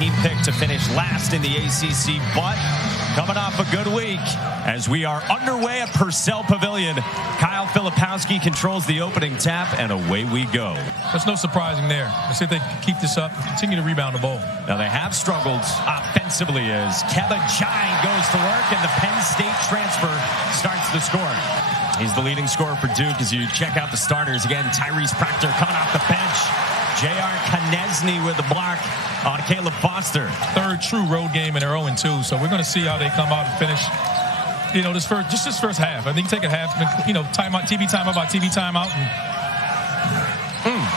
team picked to finish last in the ACC, but coming off a good week as we are underway at Purcell Pavilion. Kyle Filipowski controls the opening tap, and away we go. There's no surprising there. Let's see if they can keep this up and continue to rebound the ball. Now, they have struggled offensively as Kevin Jai goes to work, and the Penn State transfer starts the scoring. He's the leading scorer for Duke as you check out the starters. Again, Tyrese Proctor coming off the bench. J.R. Condensed with the block on Caleb Foster. Third true road game in their 0-2, so we're going to see how they come out and finish. You know, this first half. I think take a half, you know, timeout, TV timeout by TV timeout.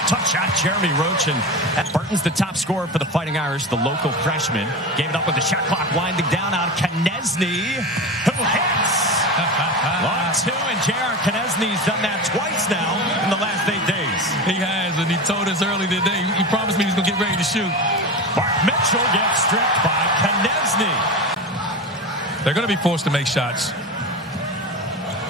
Tough shot, Jeremy Roach, and Burton's the top scorer for the Fighting Irish, the local freshman. Gave it up with the shot clock winding down on Condensed, who hits. Long two, and J.R. Condensney's done that twice now in the last 8 days. He has, and he told us earlier today, he promised me he's going to get ready to shoot. Mark Mitchell gets stripped by Condensed. They're going to be forced to make shots.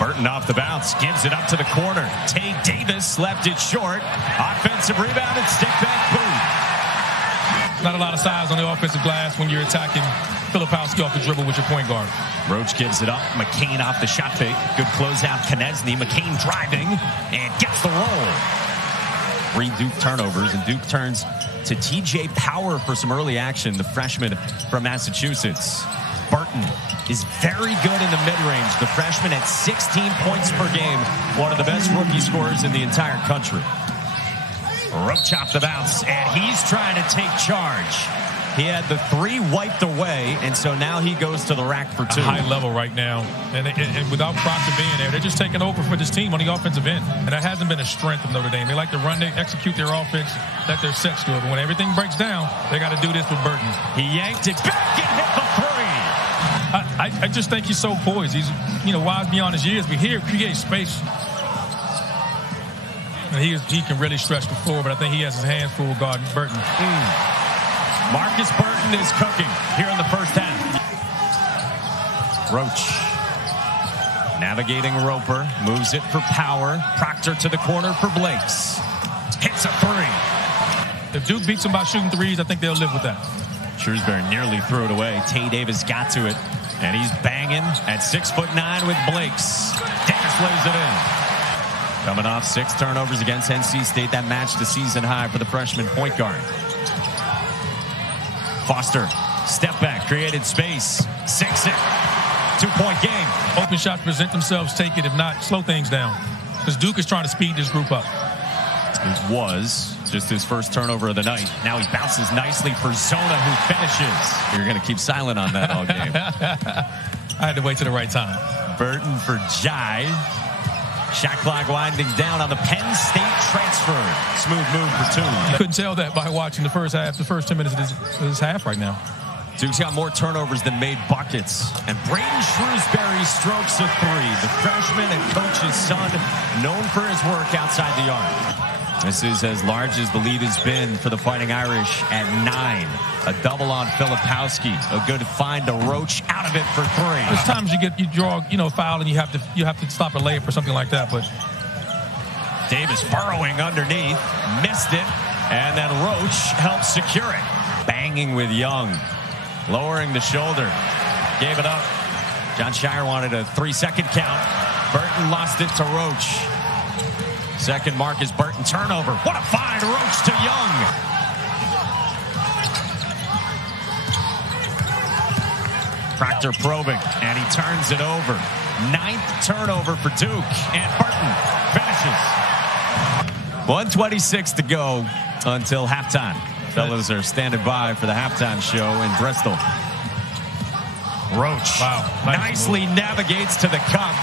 Burton off the bounce, gives it up to the corner. Tay Davis left it short. Offensive rebound and stick back boot. Not a lot of size on the offensive glass when you're attacking Filipowski off the dribble with your point guard. Roach gives it up. McCain off the shot fake. Good closeout. Condensed. McCain driving and gets the roll. 3 Duke turnovers, and Duke turns to TJ Power for some early action, the freshman from Massachusetts. Burton is very good in the mid-range. The freshman at 16 points per game, one of the best rookie scorers in the entire country. Roach off the bounce, and he's trying to take charge. He had the 3 wiped away, and so now he goes to the rack for 2. High level right now, and without Proctor being there, they're just taking over for this team on the offensive end, and that hasn't been a strength of Notre Dame. They like to run, they execute their offense that they're set to, but when everything breaks down, they got to do this with Burton. He yanked it back and hit the 3. I just think he's so poised. He's, you know, wise beyond his years, but here creates space. And he can really stretch the floor, but I think he has his hands full guarding Burton. Markus Burton is cooking here in the first half. Roach navigating Roper, moves it for Power. Proctor to the corner for Blakes. Hits a 3. If Duke beats them by shooting threes, I think they'll live with that. Shrewsbury nearly threw it away. Tay Davis got to it, and he's banging at 6'9" with Blakes. Davis lays it in. Coming off 6 turnovers against NC State, that matched the season high for the freshman point guard. Foster, step back, created space. 6-it. 2-point game. Open shots present themselves, take it. If not, slow things down. Because Duke is trying to speed this group up. It was just his first turnover of the night. Now he bounces nicely for Zona, who finishes. You're going to keep silent on that all game. I had to wait till the right time. Burton for Jai. Shot clock winding down on the Penn State transfer. Smooth move for 2. You couldn't tell that by watching the first half, the first 10 minutes of this half right now. Duke's got more turnovers than made buckets. And Braden Shrewsbury strokes a 3. The freshman and coach's son, known for his work outside the arc. This is as large as the lead has been for the Fighting Irish at 9. A double on Filipowski. A good find to Roach, out of it for 3. There's times you draw, you know, foul and you have to stop a layup or something like that. But Davis burrowing underneath, missed it, and then Roach helps secure it. Banging with Young, lowering the shoulder, gave it up. John Shire wanted a 3-second count. Burton lost it to Roach. Second Markus Burton turnover. What a find, Roach to Young. Proctor probing, and he turns it over. 9th turnover for Duke, and Burton finishes. 1:26 to go until halftime. Fellas are standing by for the halftime show in Bristol. Roach nicely navigates to the cup.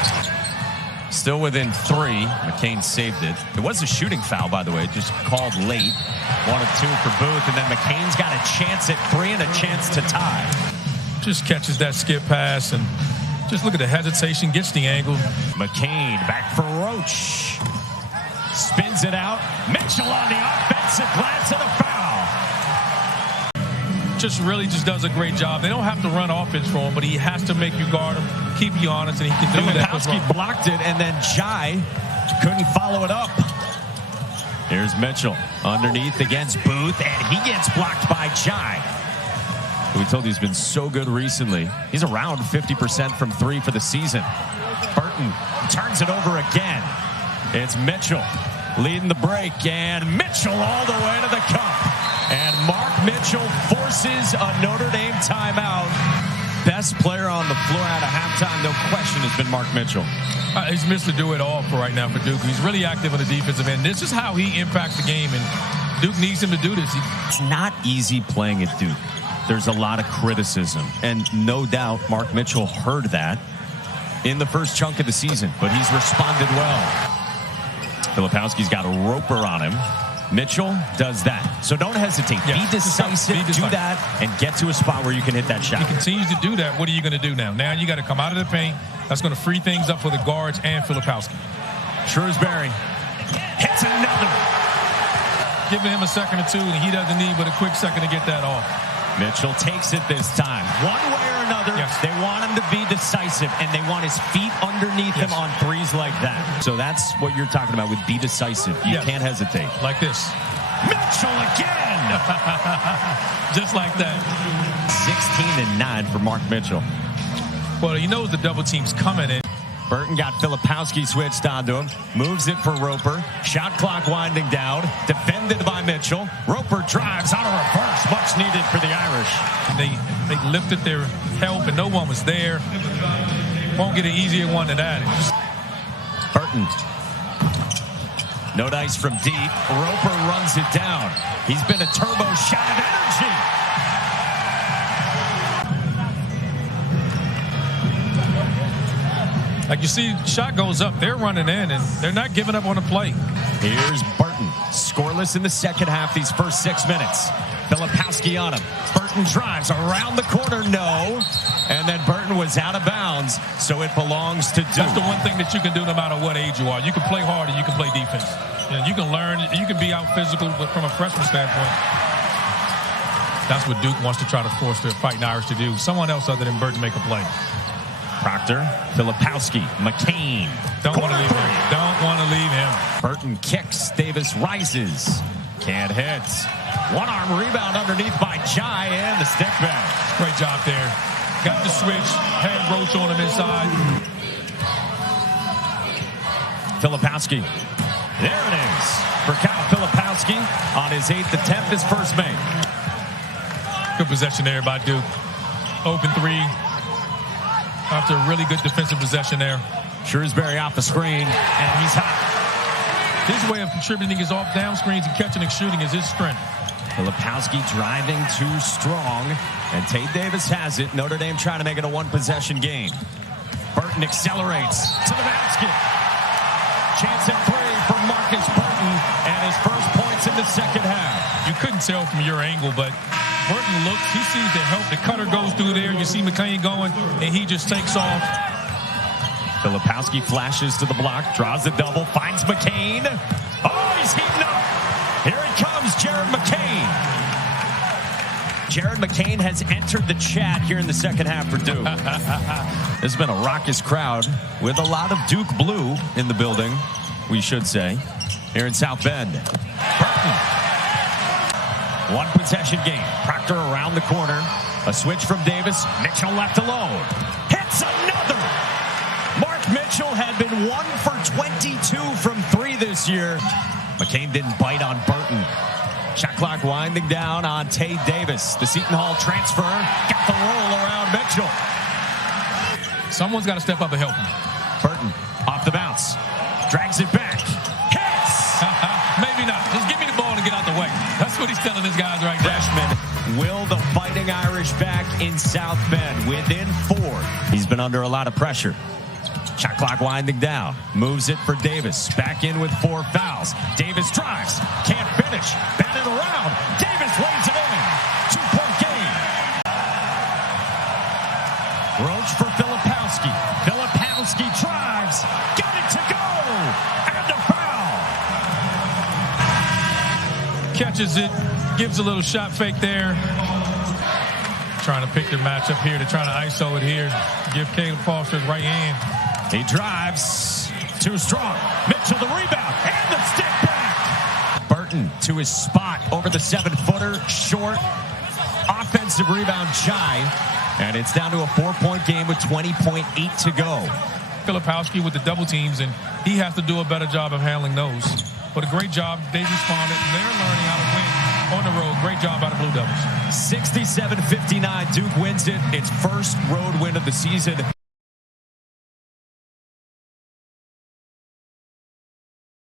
Still within 3. McCain saved it. It was a shooting foul, by the way, just called late. 1 of 2 for Booth, and then McCain's got a chance at 3 and a chance to tie. Just catches that skip pass, and just look at the hesitation, gets the angle. McCain back for Roach. Spins it out. Mitchell on the offensive glass and a foul. Really does a great job. They don't have to run offense for him, but he has to make you guard him, keep you honest, and he can do that. Filipowski blocked it, and then Jai couldn't follow it up. Here's Mitchell underneath against Booth, and he gets blocked by Jai. We told you he's been so good recently. He's around 50% from three for the season. Burton turns it over again. It's Mitchell leading the break, and Mitchell all the way to the cup. And Mark Mitchell forces a Notre Dame timeout. Best player on the floor out of halftime, no question, has been Mark Mitchell. He's missed to do it all for right now for Duke. He's really active on the defensive end. This is how he impacts the game, and Duke needs him to do this. It's not easy playing at Duke. There's a lot of criticism, and no doubt Mark Mitchell heard that in the first chunk of the season, but he's responded well. Filipowski's got a Roper on him. Mitchell does that. So don't hesitate. Yes. Be decisive. Do that and get to a spot where you can hit that shot. He continues to do that. What are you going to do now? Now you got to come out of the paint. That's going to free things up for the guards and Filipowski. Shrewsbury hits another. Giving him a second or two, and he doesn't need but a quick second to get that off. Mitchell takes it this time. One way or another, yes. They want him to be decisive, and they want his feet underneath him on threes like that. So that's what you're talking about with be decisive. You can't hesitate. Like this. Mitchell again! Just like that. 16-9 for Mark Mitchell. Well, he knows the double team's coming in. Burton got Filipowski switched onto him. Moves it for Roper. Shot clock winding down. Defended by Mitchell. Roper drives out of reverse. Much needed for the Irish. They lifted their help, and no one was there. Won't get an easier one than that. Burton. No dice from deep. Roper runs it down. He's been a turbo shot of energy. Like you see, shot goes up. They're running in, and they're not giving up on the play. Here's Burton. Scoreless in the second half, these first 6 minutes. Filipowski on him. Burton drives around the corner, no. And then Burton was out of bounds, so it belongs to Duke. That's the one thing that you can do no matter what age you are. You can play hard and you can play defense. You can learn. You can be out physical from a freshman standpoint. That's what Duke wants to try to force their Fighting Irish to do. Someone else other than Burton make a play. Proctor, Filipowski, McCain. Don't want to leave him. Don't want to leave him. Burton kicks. Davis rises. Can't hit. One-arm rebound underneath by Chai and the stick back. Great job there. Got the switch. Had Roach on him inside. Filipowski. There it is for Kyle Filipowski on his 8th attempt, his first make. Good possession there by Duke. Open three. After a really good defensive possession there. Shrewsbury off the screen, and he's hot. His way of contributing is off down screens and catching and shooting is his strength. Filipowski driving too strong, and Tate Davis has it. Notre Dame trying to make it a one-possession game. Burton accelerates to the basket. Chance at three for Markus Burton, and his first points in the second half. You couldn't tell from your angle, but Burton looks, he sees the help. The cutter goes through there. You see McCain going, and he just takes off. Filipowski flashes to the block, draws the double, finds McCain. Oh, he's heating up. Here he comes, Jared McCain. Jared McCain has entered the chat here in the second half for Duke. This has been a raucous crowd with a lot of Duke blue in the building, we should say, here in South Bend. Burton. One possession game. Proctor around the corner. A switch from Davis. Mitchell left alone. Hits another. Mark Mitchell had been 1 for 22 from three this year. McCain didn't bite on Burton. Shot clock winding down on Tate Davis. The Seton Hall transfer got the roll around Mitchell. Someone's got to step up and help him. Burton off the bounce. Drags it back. Hits! Maybe not. Just give me the ball to get out the way. That's what he's telling his guys right now. Freshman will the Fighting Irish back in South Bend within 4. He's been under a lot of pressure. Shot clock winding down. Moves it for Davis. Back in with 4 fouls. Davis drives. Can't finish. Batted around. Davis lays it in. 2-point game. Roach for Filipowski. Filipowski drives. Got it to go. And a foul. Catches it. Gives a little shot fake there. Trying to pick their matchup here. They're trying to ISO it here. Give Caleb Foster his right hand. He drives. Too strong. Mitchell the rebound. And the stick back. Burton to his spot over the 7-footer. Short. Offensive offensive rebound shy. And it's down to a 4-point game with 20.8 to go. Filipowski with the double teams, and he has to do a better job of handling those. But a great job. They responded. They're learning how to win on the road. Great job by the Blue Devils. 67-59. Duke wins it. Its first road win of the season.